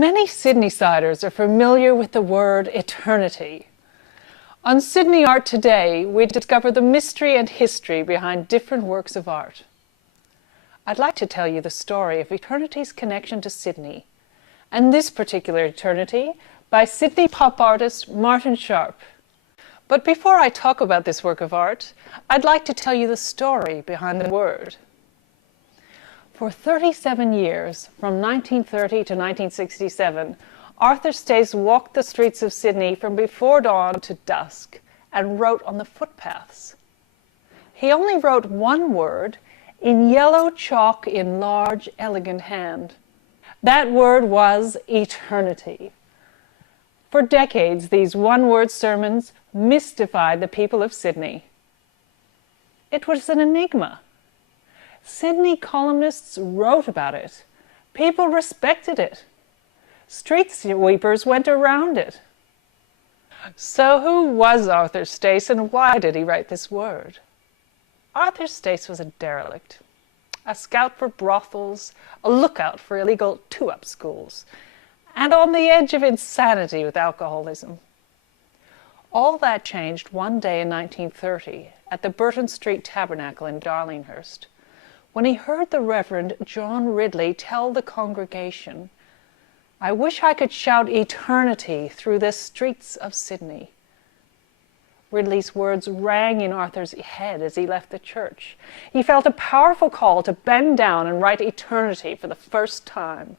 Many Sydneysiders are familiar with the word eternity. On Sydney Art Today, we discover the mystery and history behind different works of art. I'd like to tell you the story of eternity's connection to Sydney, and this particular eternity by Sydney pop artist Martin Sharp. But before I talk about this work of art, I'd like to tell you the story behind the word. For 37 years, from 1930 to 1967, Arthur Stace walked the streets of Sydney from before dawn to dusk and wrote on the footpaths. He only wrote one word in yellow chalk in large, elegant hand. That word was eternity. For decades, these one-word sermons mystified the people of Sydney. It was an enigma. Sydney columnists wrote about it. People respected it. Street sweepers went around it. So who was Arthur Stace and why did he write this word? Arthur Stace was a derelict, a scout for brothels, a lookout for illegal two-up schools, and on the edge of insanity with alcoholism. All that changed one day in 1930 at the Burton Street Tabernacle in Darlinghurst, when he heard the Reverend John Ridley tell the congregation, "I wish I could shout eternity through the streets of Sydney." Ridley's words rang in Arthur's head as he left the church. He felt a powerful call to bend down and write eternity for the first time.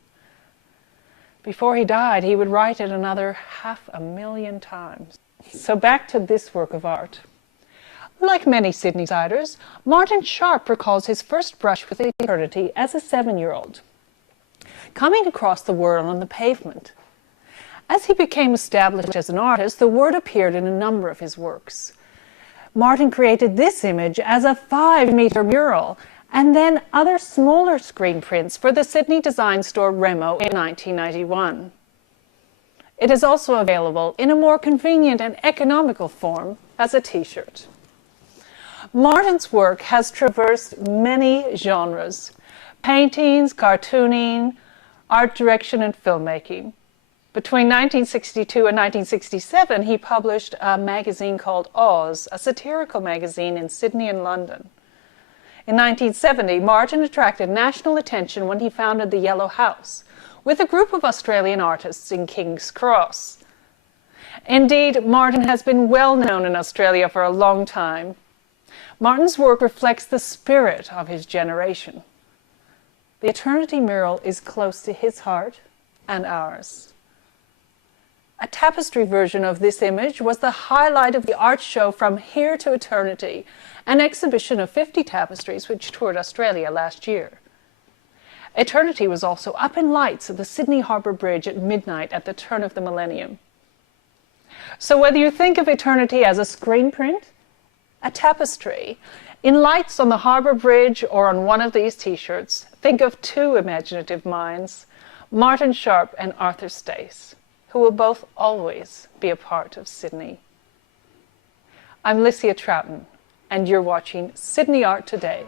Before he died, he would write it another 500,000 times. So back to this work of art. Like many Sydneysiders, Martin Sharp recalls his first brush with eternity as a 7-year-old, coming across the word on the pavement. As he became established as an artist, the word appeared in a number of his works. Martin created this image as a 5-meter mural, and then other smaller screen prints for the Sydney design store Remo in 1991. It is also available in a more convenient and economical form as a t-shirt. Martin's work has traversed many genres: paintings, cartooning, art direction, and filmmaking. Between 1962 and 1967, he published a magazine called Oz, a satirical magazine in Sydney and London. In 1970, Martin attracted national attention when he founded the Yellow House with a group of Australian artists in King's Cross. Indeed, Martin has been well known in Australia for a long time. Martin's work reflects the spirit of his generation. The Eternity mural is close to his heart and ours. A tapestry version of this image was the highlight of the art show From Here to Eternity, an exhibition of 50 tapestries which toured Australia last year. Eternity was also up in lights at the Sydney Harbour Bridge at midnight at the turn of the millennium. So whether you think of eternity as a screen print, a tapestry, in lights on the Harbour Bridge, or on one of these t-shirts, think of two imaginative minds, Martin Sharp and Arthur Stace, who will both always be a part of Sydney. I'm Lycia Trouton, and you're watching Sydney Art Today.